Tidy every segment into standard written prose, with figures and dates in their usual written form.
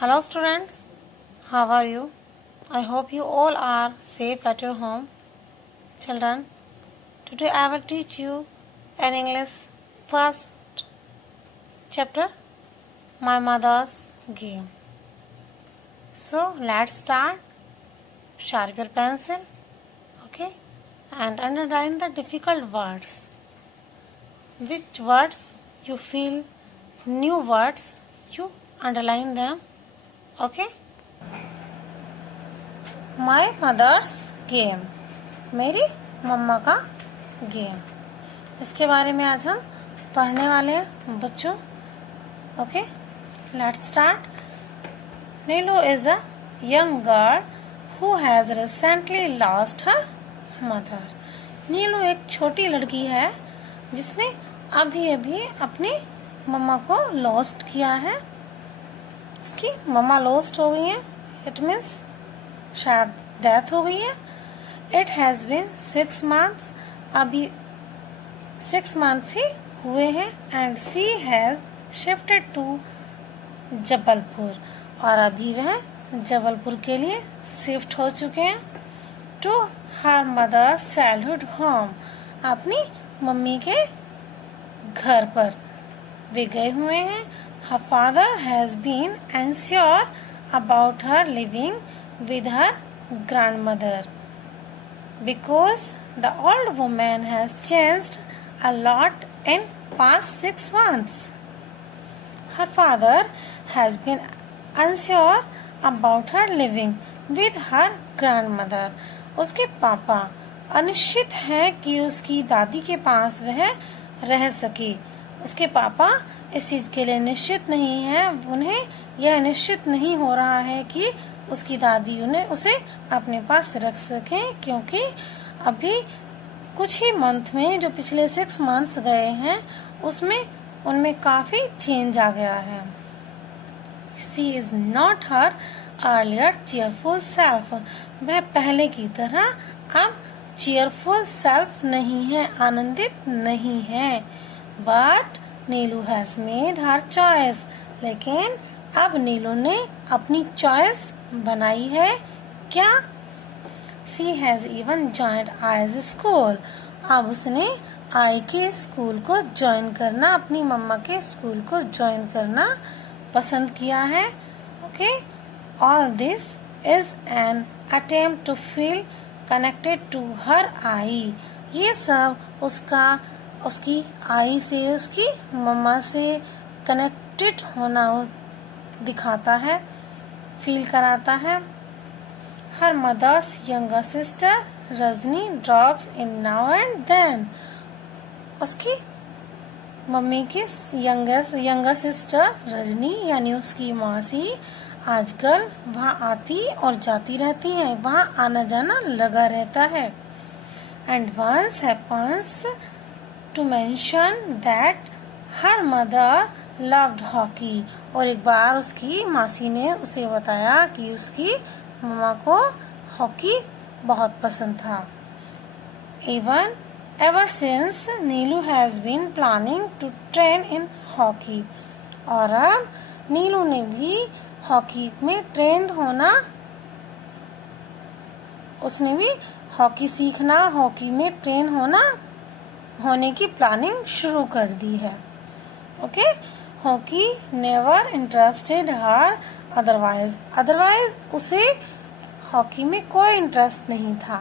Hello students, how are you? I hope you all are safe at your home. Children, today I will teach you an English first chapter, My Mother's Game. So let's start. Sharpen your pencil, okay? And underline the difficult words. Which words you feel new words, you underline them, okay? My mother's game, मेरी मम्मा का game, इसके बारे में आज हम पढ़ने वाले हैं बच्चों. Okay, let's start. Neelu is a young girl who has recently lost her mother. Neelu एक छोटी लड़की है जिसने अभी अभी अपनी मम्मा को लॉस्ट किया है. उसकी मम्मा लॉस्ट हो गई है. इट मीन्स शायद डेथ हो गई है. इट हैज बीन 6 months, अभी 6 months ही हुए हैं. And she has shifted to Jabalpur, और अभी वह जबलपुर के लिए शिफ्ट हो चुके हैं. To her mother's childhood home, अपनी मम्मी के घर पर वे गए हुए हैं. Her father has been unsure about her living with her grandmother because the old woman has changed a lot in past 6 months. Her father has been unsure about her living with her grandmother. उसके पापा अनिश्चित हैं कि उसकी दादी के पास वह रह सके. उसके पापा इस चीज के लिए निश्चित नहीं है. उन्हें यह निश्चित नहीं हो रहा है कि उसकी दादी उसे अपने पास रख सके, क्योंकि अभी कुछ ही मंथ में, जो पिछले 6 months गए हैं, उसमें उनमें काफी चेंज आ गया है. She is not her earlier cheerful self, वह पहले की तरह अब चीयरफुल सेल्फ नहीं है, आनंदित नहीं है. But Neelu has made her choice, लेकिन अब नीलू ने अपनी चॉइस बनाई है. क्या? She has even joined Aai's school, अब उसने आई के स्कूल को ज्वाइन करना, अपनी मम्मा के स्कूल को ज्वाइन करना पसंद किया है. Okay, all this is an attempt to feel connected to her Aai. ये सब उसकी आई से, उसकी मम्मा से कनेक्टेड होना दिखाता है, फील कराता है. Her mother's younger sister Rajni drops in now and then, उसकी मम्मी की यंगर सिस्टर रजनी यानी उसकी मौसी आजकल वहाँ आती और जाती रहती है, वहाँ आना जाना लगा रहता है. And once happens to mention that her mother loved hockey, और एक बार उसकी मासी ने उसे बताया कि उसकी मम्मा को हॉकी बहुत पसंद था. Even ever since Neelu has been planning to train in hockey, और अब नीलू ने भी हॉकी में ट्रेंड होना, उसने भी हॉकी सीखना, हॉकी में ट्रेन होने की प्लानिंग शुरू कर दी है. ओके, हॉकी नेवर इंटरेस्टेड हर अदरवाइज उसे हॉकी में कोई इंटरेस्ट नहीं था.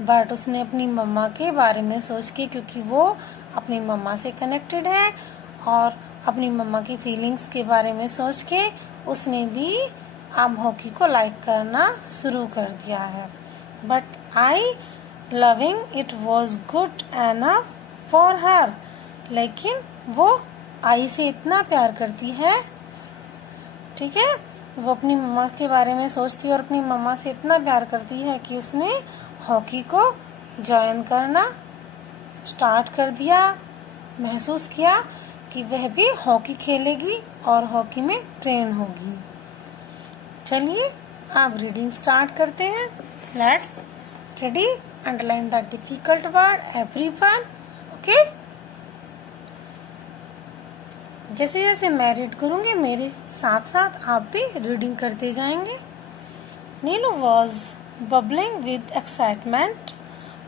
बट उसने अपनी मम्मा के बारे में सोच के, क्योंकि वो अपनी मम्मा से कनेक्टेड है, और अपनी मम्मा की फीलिंग्स के बारे में सोच के उसने भी अब हॉकी को लाइक करना शुरू कर दिया है. But I loving it was good enough for her, लेकिन वो आई से इतना प्यार करती है, ठीक है, वो अपनी मम्मा के बारे में सोचती है और अपनी मम्मा से इतना प्यार करती है कि उसने हॉकी को ज्वाइन करना स्टार्ट कर दिया. महसूस किया कि वह भी हॉकी खेलेगी और हॉकी में ट्रेन होगी. चलिए अब रीडिंग स्टार्ट करते हैं. Let's ready. Underline the difficult word everyone. Okay, जैसे जैसे मैं रीड करूंगी मेरे साथ साथ आप भी रीडिंग करते जाएंगे। Neelu was bubbling with excitement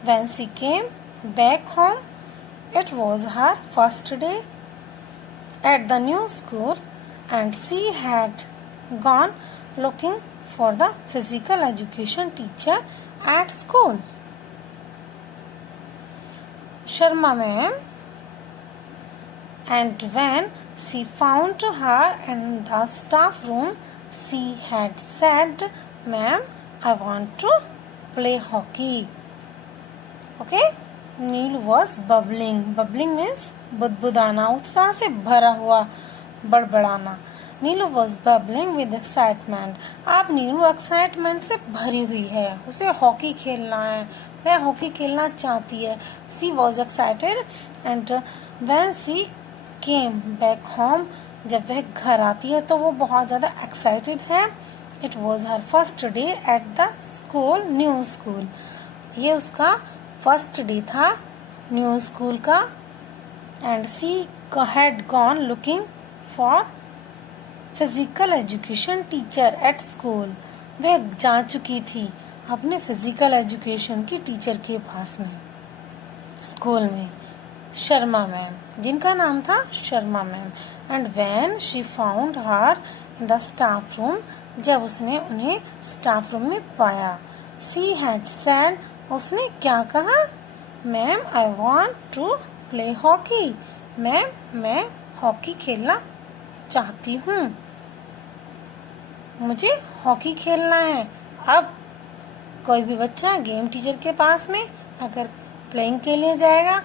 when she came back home. It was her first day at the new school and she had gone looking for the physical education teacher at school. Sharma ma'am, and when she found her in the staff room, she had said, "Ma'am, I want to play hockey." Okay? Neelu was bubbling. Bubbling means बुदबुदाना, उत्साह से भरा हुआ, बड़बड़ाना। Neelu was bubbling with excitement. अब Neelu excitement से भरी हुई है, उसे हॉकी खेलना है, वह हॉकी खेलना चाहती है। She was excited and when she came back home, जब वह घर आती है तो वो बहुत ज्यादा एक्साइटेड है। It was her first day at the school, new school. ये उसका फर्स्ट डे था न्यू स्कूल का। And she had gone looking for physical education teacher at school. वह जा चुकी थी अपने फिजिकल एजुकेशन की टीचर के पास में, स्कूल में, शर्मा मैम, जिनका नाम था Sharma ma'am. And when she found her in the staff room, जब उसने उन्हें स्टाफ रूम में पाया, सी हैड सेड, उसने क्या कहा? Ma'am, I want to play hockey. Ma'am, मैं हॉकी खेलना चाहती हूँ, मुझे हॉकी खेलना है। अब कोई भी बच्चा गेम टीचर के पास में अगर प्लेइंग के लिए जाएगा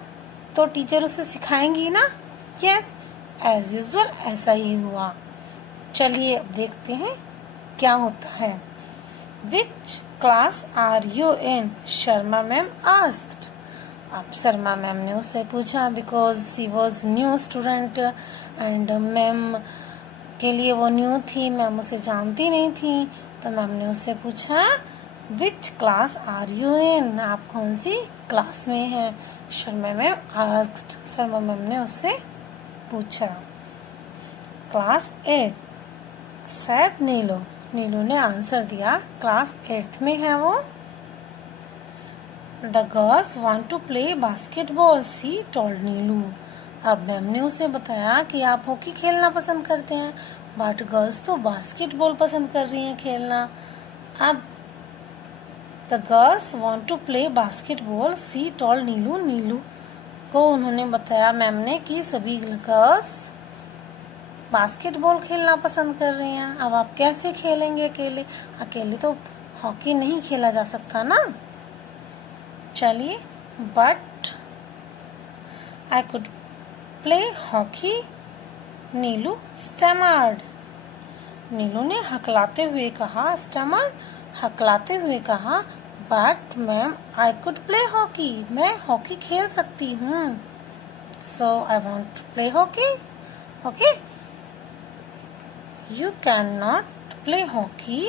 तो टीचर उसे सिखाएंगी ना। यस, एज यूजुअल ऐसा ही हुआ। चलिए अब देखते हैं क्या होता है। Which class are you in? Sharma ma'am asked. अब शर्मा मैम ने उससे पूछा, because she was new student and ma'am के लिए वो न्यू थी, मैम उसे जानती नहीं थी। तो मैम ने उससे पूछा, which class are you in? आप कौन सी क्लास में हैं? Sharma ma'am asked. Sharma ma'am ने उससे पूछा। क्लास 8 सैड नीलू। नीलू ने आंसर दिया, क्लास 8th में है वो। The girls want to play basketball, she told Neelu. अब मैम ने उसे बताया कि आप हॉकी खेलना पसंद करते हैं, बट गर्ल्स तो बास्केटबॉल पसंद कर रही हैं खेलना। अब the girls want to play basketball, she told Neelu. Neelu को उन्होंने बताया मैम ने कि सभी गर्ल्स बास्केटबॉल खेलना पसंद कर रही हैं। अब आप कैसे खेलेंगे अकेले? अकेले तो हॉकी नहीं खेला जा सकता ना। चलिए, but I could play hockey, Neelu stammered. Neelu ने हकलाते हुए कहा, स्टैमर्ड, हकलाते हुए कहा, but ma'am I could play hockey, मैं हॉकी खेल सकती हूँ। So I want to play hockey. Okay, You cannot play hockey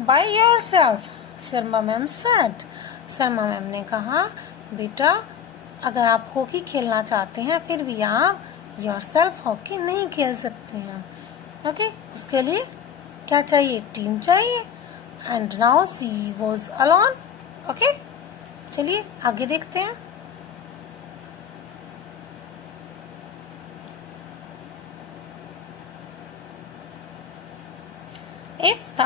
by yourself, Sharma ma'am said. Sharma ma'am ने कहा, बेटा अगर आप हॉकी खेलना चाहते हैं फिर भी आप yourself हॉकी नहीं खेल सकते हैं। ओके, उसके लिए क्या चाहिए? टीम चाहिए। And now she was alone. Okay, चलिए आगे देखते हैं। If the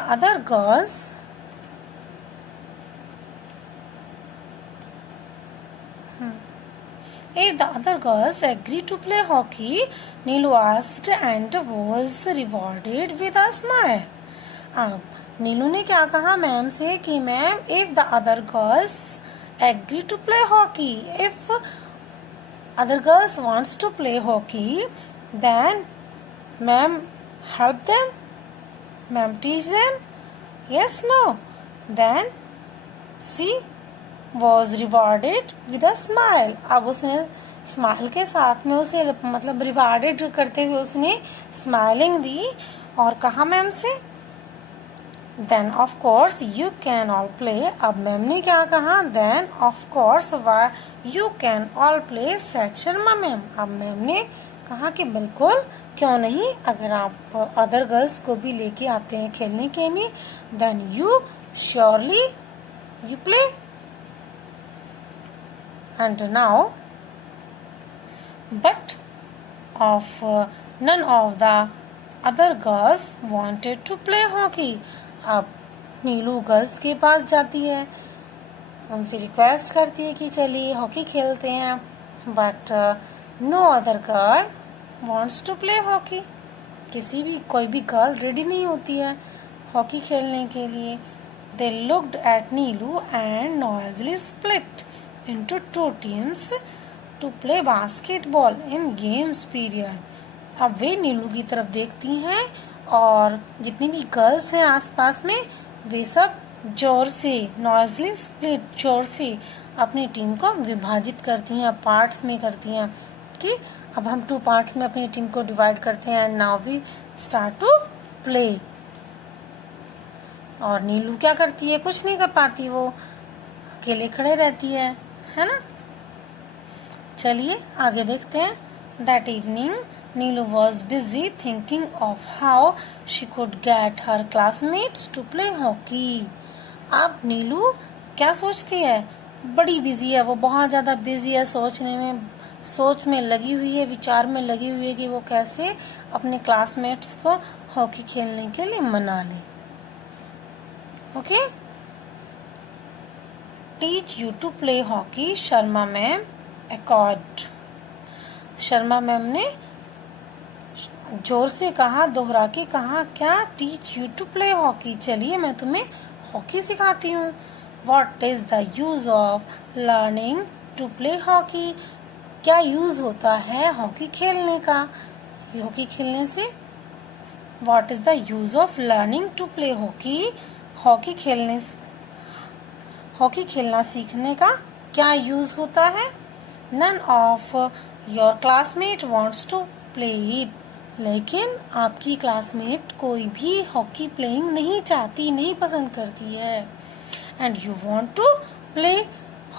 other girls agreed to play hockey, Neelu asked and was rewarded with a smile. अब नीलू ने क्या कहा मैम से कि ma'am, if the other girls agree to play hockey, if other girls wants to play hockey, then ma'am help them, ma'am teach them. Yes, no. Then she was rewarded with a smile. अब उसने smile के साथ में उसे मतलब rewarded करते हुए उसने स्माइलिंग दी और कहा मैम से, then of course you can all play. अब मैम ने क्या कहा, then of course you can all play, said Sharma ma'am. अब मैम ने कहा कि बिल्कुल क्यों नहीं, अगर आप अदर गर्ल्स को भी लेके आते हैं खेलने के लिए, then you surely you play. And now but none of the other girls wanted to play hockey. अब नीलू गर्ल्स के पास जाती है, उनसे रिक्वेस्ट करती है कि चलिए हॉकी खेलते हैं, but no other girl wants to play hockey. कोई भी गर्ल रेडी नहीं होती है हॉकी खेलने के लिए. They looked at Neelu and noisily split into two teams to play basketball in games period. अब वे नीलू की तरफ देखती हैं और जितनी भी गर्ल्स हैं आसपास में, वे सब जोर से नॉइजली स्प्लिट, जोर से अपनी टीम को विभाजित करती हैं, पार्ट्स में करती हैं कि अब हम 2 पार्ट्स में अपनी टीम को डिवाइड करते हैं. And now we start to play. और नीलू क्या करती है, कुछ नहीं कर पाती, वो अकेले खड़े रहती है ना. चलिए आगे देखते हैं. That evening Neelu was busy thinking of how she could get her classmates to play hockey. अब नीलू क्या सोचती है, बड़ी बिजी है, वो बहुत ज्यादा बिजी है, सोच में लगी हुई है, विचार में लगी हुई है कि वो कैसे अपने क्लासमेट्स को हॉकी खेलने के लिए मना ले. Okay. Teach you to play hockey, Sharma ma'am accord. Sharma ma'am ने जोर से कहा, दोहरा के कहा, क्या, teach you to play hockey, चलिए मैं तुम्हें हॉकी सिखाती हूँ. What is the use of learning to play hockey, क्या यूज होता है हॉकी खेलने का, हॉकी खेलने से. What is the use of learning to play hockey, hockey खेलना सीखने का क्या यूज होता है. None of your classmate wants to play it. लेकिन आपकी क्लासमेट कोई भी हॉकी प्लेइंग नहीं चाहती, नहीं पसंद करती है. And you want to play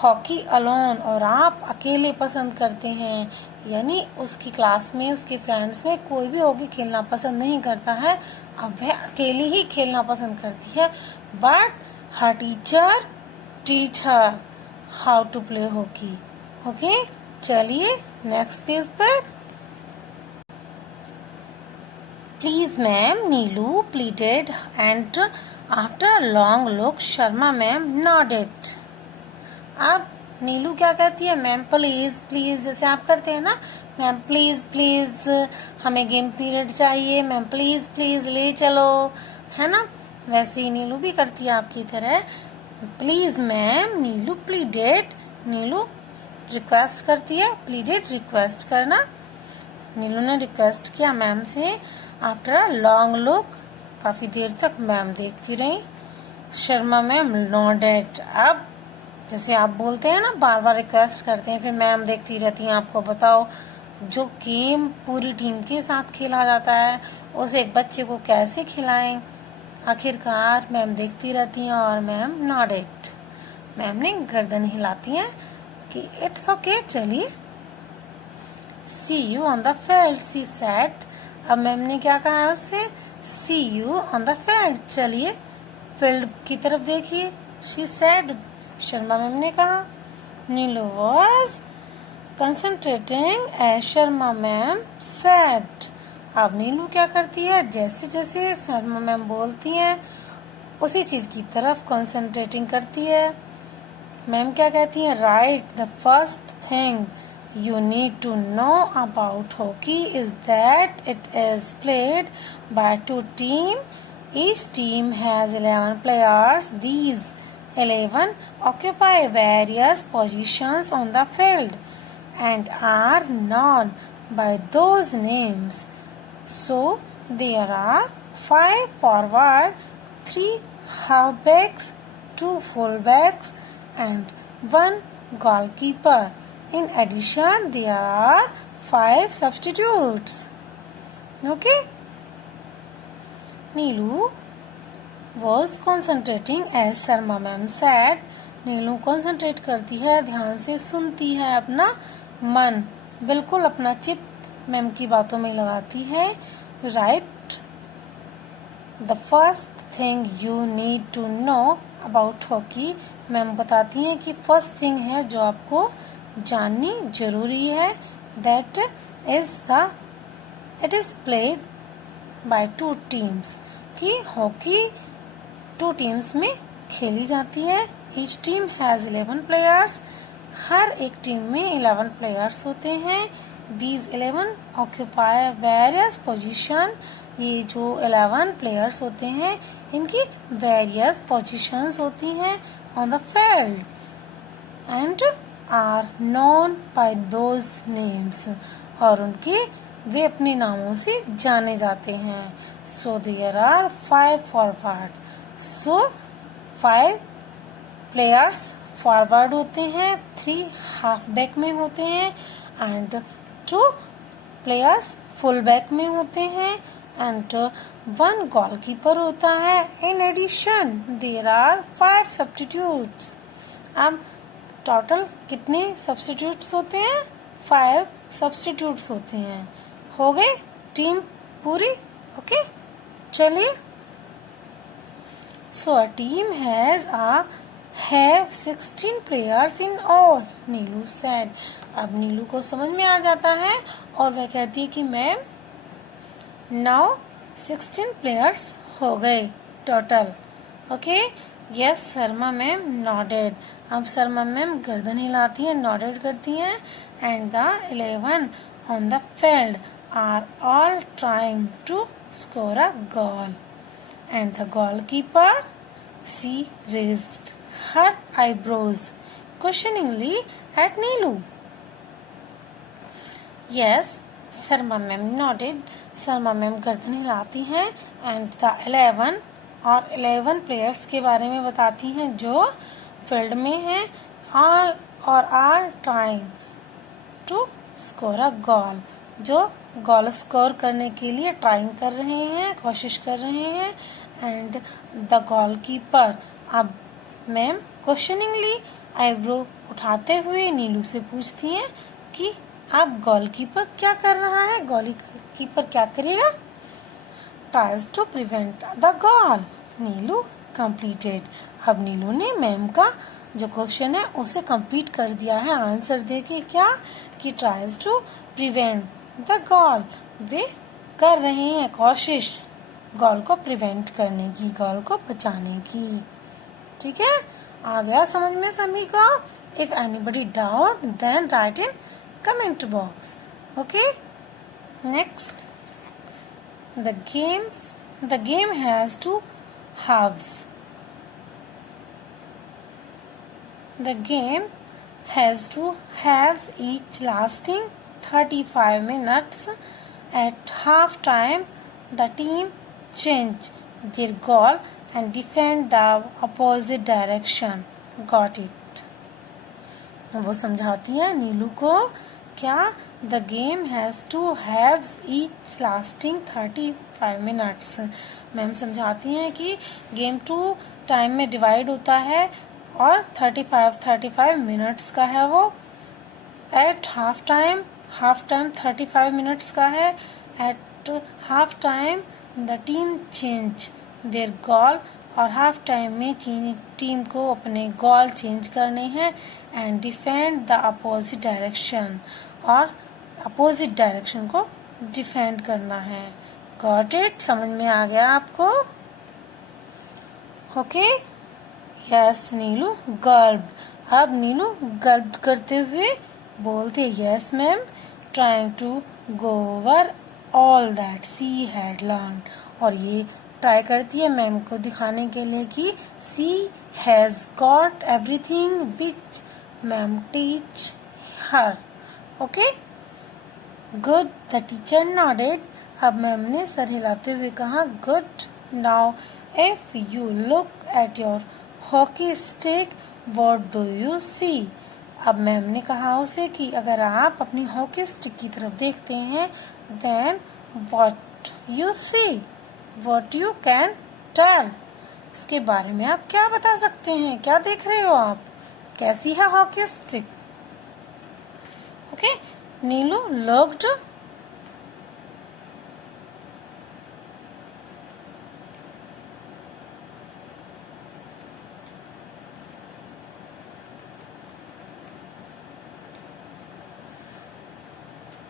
hockey alone, और आप अकेले पसंद करते हैं. यानी उसकी क्लास में, उसके फ्रेंड्स में कोई भी हॉकी खेलना पसंद नहीं करता है, अब वह अकेले ही खेलना पसंद करती है. But her teacher teach her how to play hockey. Okay. चलिए नेक्स्ट पेज पर. Please ma'am, Neelu pleaded, and after a long look Sharma ma'am nodded. अब नीलू क्या कहती है, मैम प्लीज प्लीज, जैसे आप करते हैं ना, मैम प्लीज प्लीज हमें गेम पीरियड चाहिए, मैम प्लीज प्लीज ले चलो, है ना. वैसे ही नीलू भी करती है आपकी तरह. Please ma'am, Neelu pleaded, Neelu request करती है, प्लीडेड रिक्वेस्ट करना. नीलू ने रिक्वेस्ट किया मैम से. आफ्टर अ लॉन्ग लुक, काफी देर तक मैम देखती रही. Sharma ma'am nodded. अब जैसे आप बोलते हैं ना, बार बार रिक्वेस्ट करते हैं, फिर मैम देखती रहती हैं. आपको बताओ, जो गेम पूरी टीम के साथ खेला जाता है, उसे एक बच्चे को कैसे खिलाएं. आखिरकार मैम देखती रहती हैं और मैम नॉडेड, मैम ने गर्दन हिलाती हैं कि इट्स ओके, चलिए. See you on the field, she said. अब मैम ने क्या कहा है उससे, see you on the field, चलिए फील्ड की तरफ देखिए. शी सेड, शर्मा मैम ने कहा. Neelu was concentrating as Sharma ma'am said. अब नीलू क्या करती है, जैसे जैसे शर्मा मैम बोलती हैं उसी चीज की तरफ कंसंट्रेटिंग करती है. मैम क्या कहती हैं, right, the first thing you need to know about hockey is that it is played by 2 teams. Each team has 11 players. These 11 occupy various positions on the field and are known by those names. So there are 5 forward, 3 halfbacks, 2 fullbacks and 1 goalkeeper. In addition, there are 5 substitutes. Okay? Neelu was concentrating as Sharma ma'am said. Neelu concentrate करती है, ध्यान से सुनती है, अपना मन बिल्कुल अपना चित्त मैम की बातों में लगाती है। Right the first thing you need to know about hockey. Ma'am बताती हैं कि फर्स्ट थिंग है जो आपको जाननी जरूरी है, that is it is played by 2 teams, कि हॉकी 2 टीम्स में खेली जाती है। ईच टीम हैज 11 प्लेयर्स, हर एक टीम में 11 प्लेयर्स होते हैं। These 11 ऑक्यूपाई वेरियस पोजीशन, ये जो 11 प्लेयर्स होते हैं इनकी वेरियस पोजीशंस होती हैं on the field and are known by those names, और वे अपने नामों से जाने जाते हैं। So there are 5 forward, so 5 players forward होते हैं, 3 हाफ बैक में होते हैं एंड 2 प्लेयर्स फुल बैक में होते हैं एंड 1 गोलकीपर होता है। In addition there are 5 substitutes. अब टोटल कितने सब्स्टिट्यूट्स होते हैं? 5 सब्स्टिट्यूट्स होते हैं। हो गए टीम पूरी? ओके, चलिए। So a team have 16 players in all, Neelu said. अब नीलू को समझ में आ जाता है और वह कहती है कि मैम नाउ 16 प्लेयर्स हो गए total. Okay, yes Sharma ma'am nodded. अब शर्मा मैम गर्दन हिलाती है, नॉडेड करती हैं। And the 11 on the field are all trying to score a goal and the goalkeeper she raised her eyebrows questioningly at Neelu. Yes, Sharma ma'am nodded. Sharma ma'am गर्दन हिलाती हैं and the 11 players के बारे में बताती हैं जो फील्ड में हैं, are trying to score a goal, जो गोल स्कोर करने के लिए ट्राइंग कर रहे हैं, कोशिश कर रहे हैं। एंड द गोलकीपर, अब मैम क्वेश्चनिंगली आईब्रो उठाते हुए नीलू से पूछती हैं कि अब गोलकीपर क्या कर रहा है? गोलकीपर क्या करेगा? Tries to prevent the goal, Neelu completed. अब नीलू ने मैम का जो क्वेश्चन है उसे कंप्लीट कर दिया है आंसर देके। क्या कि tries to prevent the goal, वे कर रहे हैं कोशिश गोल को प्रिवेंट करने की, गोल को बचाने की। ठीक है, आ गया समझ में सभी को? If anybody doubt then write in comment box. Okay, next the game has 2 halves. The game has 2 halves, each lasting 35 minutes. At half time the team change their goal and defend the opposite direction. Got it? वो समझाती है नीलू को क्या the game has 2 halves each lasting 35 minutes. Ma'am समझाती हैं कि game 2 time में divide होता है और 35 मिनट्स का है वो। एट हाफ टाइम 35 मिनट्स का है। At half time the team change their गोल, और हाफ टाइम में टीम को अपने गोल चेंज करने हैं। And defend the opposite direction, और अपोजिट डायरेक्शन को डिफेंड करना है। Got it? समझ में आ गया आपको? Okay, yes Neelu gulped. अब नीलू गल्ब करते हुए बोलते yes ma'am, trying to go over all that she had learn. और ये ट्राई करती है मैम को दिखाने के लिए कि she has got everything which ma'am teach her. Okay, good, the teacher nodded. अब मैम ने सर हिलाते हुए कहा good. Now if you look at your hockey stick what do you see. अब मैम ने कहा उसे कि अगर आप अपनी हॉकी स्टिक की तरफ देखते हैं then what you see, what you can tell, इसके बारे में आप क्या बता सकते हैं, क्या देख रहे हो आप, कैसी है hockey stick. Okay, Neelu looked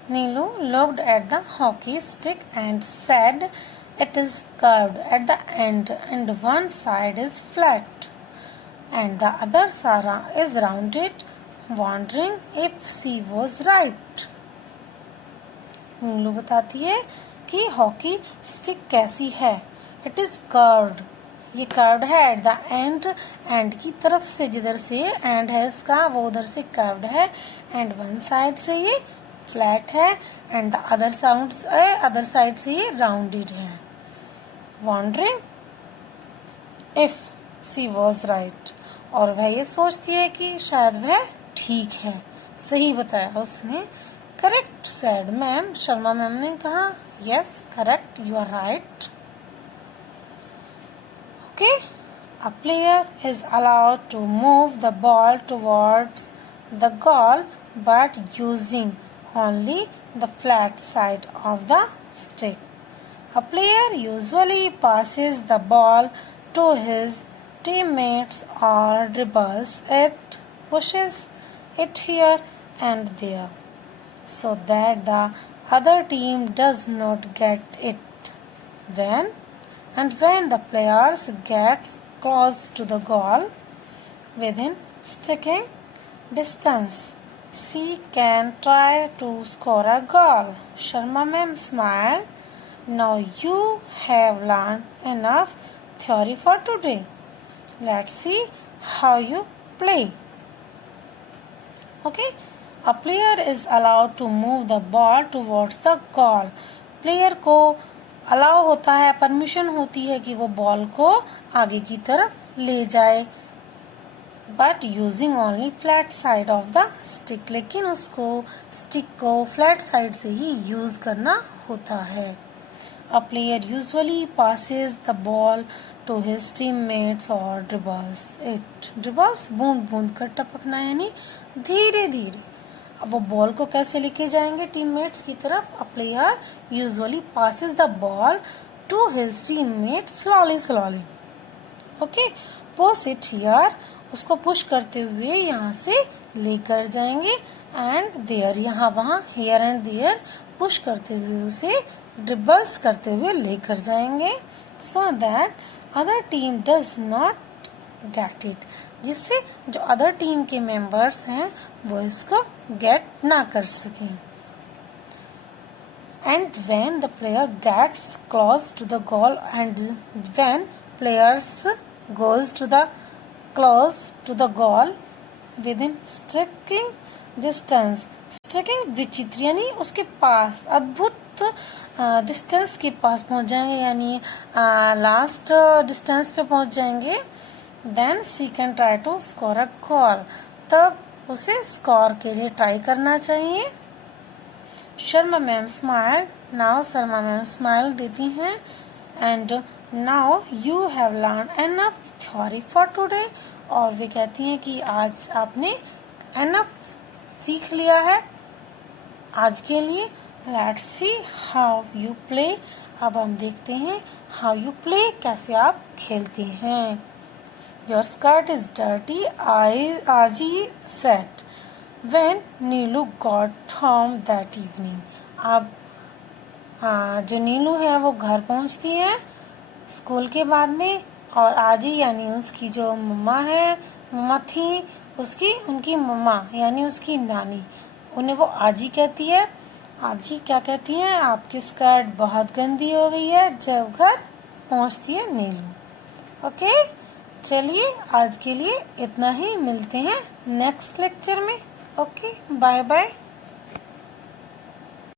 Neelu looked at the hockey stick and said, "It is curved at the end and one side is flat and the other is rounded," wondering if she was right. नीलू बताती है कि hockey stick कैसी है. It is curved. ये curved है at the end की तरफ से, जिधर से एंड है इसका वो उधर से कर्व्ड है, एंड वन साइड से ये फ्लैट है एंड द अदर साइड से ये राउंडेड है. Wondering if she was right, और वह ये सोचती है कि शायद वह ठीक है, सही बताया उसने. Correct said ma'am, Sharma ma'am ने कहा. Yes correct, you are right. Okay, a player is allowed to move the ball towards the goal but using only the flat side of the stick. A player usually passes the ball to his teammates or dribbles it, pushes it here and there, so that the other team does not get it. When the players get close to the goal within striking distance, she can try to score a goal. Sharma ma'am smiled. Now you have learned enough theory for today. Let's see how you play. Okay, a player is allowed to move the ball towards the goal. Player को allow होता है, permission होती है कि वो ball को आगे की तरफ ले जाए, but using only flat side of the stick, लेकिन उसको स्टिक को फ्लैट साइड से ही यूज करना होता है. A player usually passes the ball to his teammates और ड्रिबल्स इट. ड्रिबल्स बूंद बूंद कर टपकना, यानी धीरे धीरे. अब वो बॉल को कैसे लेके जाएंगे टीममेट्स की तरफ. A player usually passes the ball to his teammate slowly. Okay, push it here, उसको पुश करते हुए यहाँ से लेकर जाएंगे, एंड देयर, यहाँ वहाँ, हियर एंड देयर, पुश करते हुए उसे ड्रिबल्स करते हुए लेकर जाएंगे, so that other team does not get it, जिससे जो अदर टीम के मेंबर्स हैं वो इसको गेट ना कर सकें. And when the player gets close to the goal and when players goes to the close to the goal within striking distance. Striking विचित्र, यानी उसके पास, अद्भुत डिस्टेंस के पास पहुंच जाएंगे, यानी लास्ट डिस्टेंस पे पहुंच जाएंगे. Then she can try to score a goal, तब उसे स्कोर के लिए ट्राई करना चाहिए. Sharma ma'am smile. Now Sharma ma'am smile देती हैं. And now you have learn enough theory for today, और वे कहती हैं कि आज आपने एनफ सीख लिया है आज के लिए. Let's see how you play. अब हम देखते हैं हाउ यू प्ले, कैसे आप खेलते हैं. Your skirt is dirty, Aji said when Neelu got home that evening. अब जो नीलू है वो घर पहुंचती है स्कूल के बाद में, और आजी यानी उसकी जो मम्मा थी उनकी मम्मा यानी उसकी नानी, उन्हें वो आजी कहती है. आजी क्या कहती हैं, आपकी स्कर्ट बहुत गंदी हो गई है, जब घर पहुंचती है नीलू. ओके, चलिए आज के लिए इतना ही, मिलते हैं नेक्स्ट लेक्चर में. Okay, bye bye.